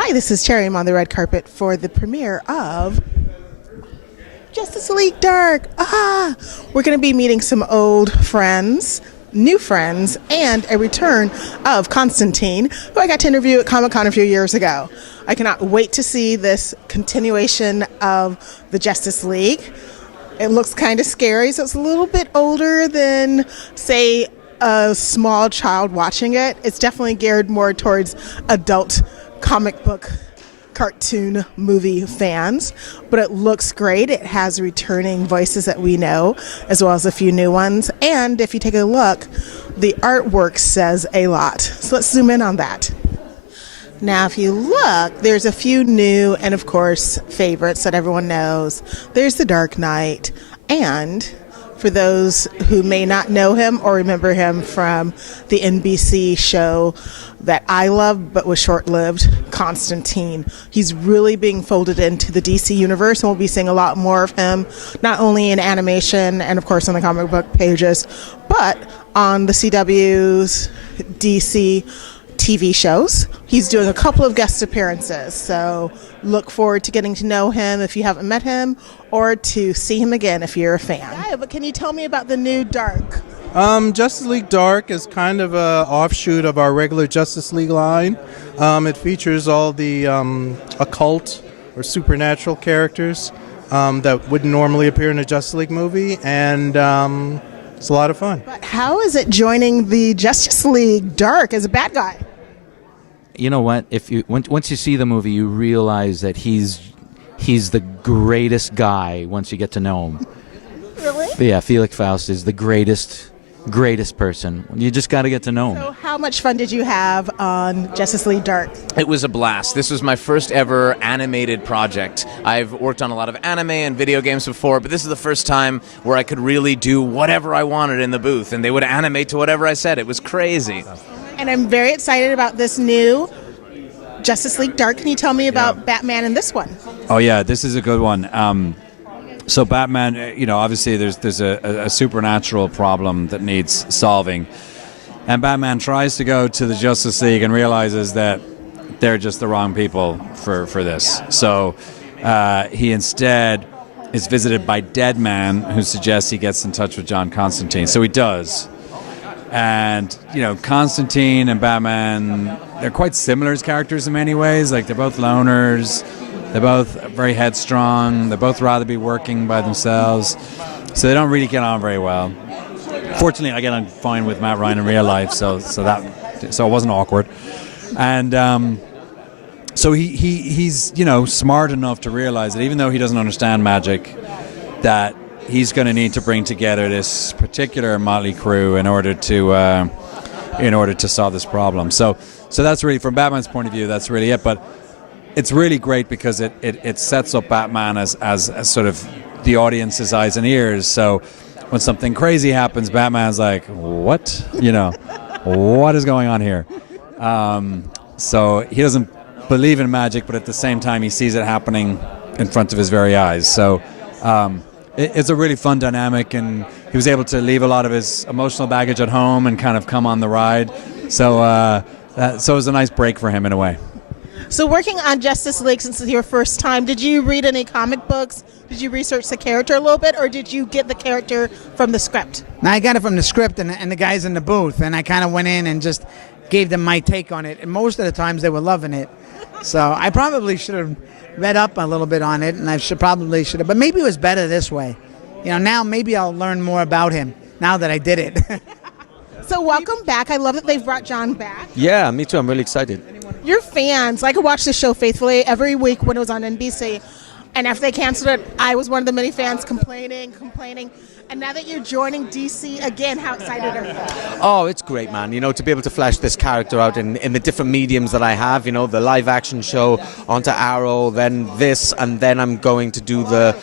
Hi, this is Cherry. I'm on the red carpet for the premiere of Justice League Dark. We're going to be meeting some old friends, new friends, and a return of Constantine, who I got to interview at Comic-Con a few years ago. I cannot wait to see this continuation of the Justice League. It looks kind of scary, so it's a little bit older than, say, a small child watching it. It's definitely geared more towards adult comic book cartoon movie fans, but it looks great. It has returning voices that we know, as well as a few new ones. And if you take a look, the artwork says a lot. So let's zoom in on that. Now, if you look, there's a few new and, of course, favorites that everyone knows. There's the Dark Knight, and for those who may not know him or remember him from the NBC show that I love but was short-lived, Constantine. He's really being folded into the DC universe, and we'll be seeing a lot more of him, not only in animation and, of course, on the comic book pages, but on the CW's DC TV shows. He's doing a couple of guest appearances, so look forward to getting to know him if you haven't met him, or to see him again if you're a fan. Yeah, but can you tell me about the new Dark? Justice League Dark is kind of an offshoot of our regular Justice League line. It features all the occult or supernatural characters that wouldn't normally appear in a Justice League movie, and it's a lot of fun. But how is it joining the Justice League Dark as a bad guy? You know what? Once you see the movie, you realize that he's the greatest guy once you get to know him. Really? Yeah, Felix Faust is the greatest person. You just got to get to know him. So how much fun did you have on Justice League Dark? It was a blast. This was my first ever animated project. I've worked on a lot of anime and video games before, but this is the first time where I could really do whatever I wanted in the booth, and they would animate to whatever I said. It was crazy. And I'm very excited about this new Justice League Dark. Can you tell me about Batman in this one? Oh yeah, this is a good one. So Batman, obviously there's a supernatural problem that needs solving, and Batman tries to go to the Justice League and realizes that they're just the wrong people for this. So he instead is visited by Deadman, who suggests he gets in touch with John Constantine. So he does. And, Constantine and Batman, they're quite similar as characters in many ways. Like, they're both loners, they're both very headstrong, they both rather be working by themselves. So they don't really get on very well. Fortunately, I get on fine with Matt Ryan in real life, so it wasn't awkward. And so he's, smart enough to realize that even though he doesn't understand magic, that he's going to need to bring together this particular motley crew in order to solve this problem. So that's really, from Batman's point of view, that's really it. But it's really great because it sets up Batman as sort of the audience's eyes and ears. So when something crazy happens, Batman's like, what? What is going on here? So he doesn't believe in magic, but at the same time, he sees it happening in front of his very eyes. So it's a really fun dynamic, and he was able to leave a lot of his emotional baggage at home and kind of come on the ride. So it was a nice break for him in a way. So working on Justice League since it's your first time, did you read any comic books? Did you research the character a little bit, or did you get the character from the script? No, I got it from the script and the guys in the booth, and I kind of went in and just gave them my take on it. And most of the times they were loving it. So I probably should have read up a little bit on it, and I probably should have. But maybe it was better this way. Now maybe I'll learn more about him now that I did it. So welcome back. I love that they've brought John back. Yeah, me too. I'm really excited. You're fans. I could watch the show faithfully every week when it was on NBC. And after they canceled it, I was one of the many fans complaining. And now that you're joining DC again, how excited are you? Oh, it's great, man. To be able to flesh this character out in the different mediums that I have, the live action show, onto Arrow, then this, and then I'm going to do the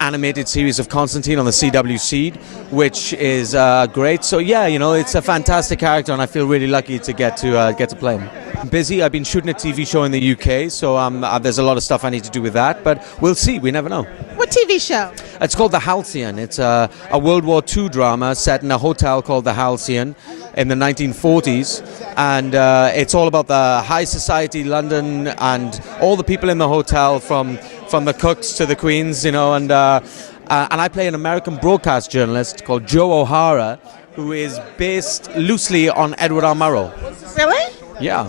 animated series of Constantine on the CW Seed, which is great. So yeah, it's a fantastic character, and I feel really lucky to get to play him. I'm busy. I've been shooting a TV show in the UK, so there's a lot of stuff I need to do with that, but we'll see. We never know. What TV show? It's called The Halcyon. It's a World War II drama set in a hotel called The Halcyon in the 1940s, and it's all about the high society London and all the people in the hotel, from the cooks to the queens, and I play an American broadcast journalist called Joe O'Hara, who is based loosely on Edward R. Murrow. Really? Yeah.